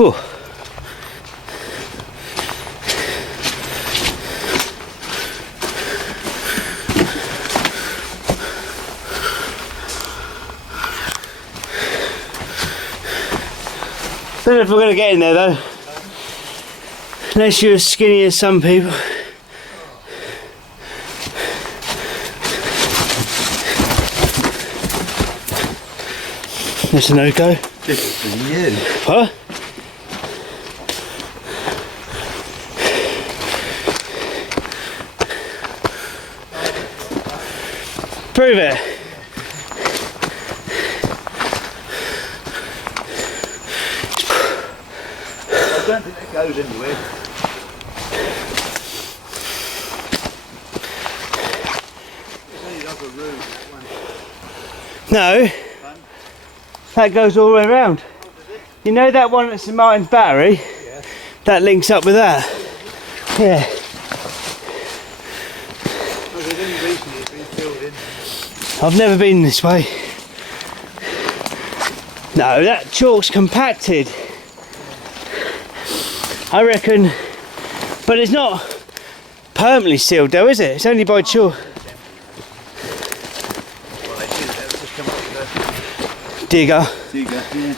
Whew. Don't know if we're going to get in there though, unless you're as skinny as some people. That's a no-go. This is for you. Huh? Prove it. I don't think that goes anywhere. There's only another room, that one. No. That goes all the way around. You know that one at St Martin's Battery? Yeah. That links up with that. Yeah. Oh, there's only recently it's been filled in. I've never been this way. No, that chalk's compacted. I reckon, but it's not permanently sealed though, is it? It's only by chalk. Well, they did, they've just come up with Digger. a digger, yeah.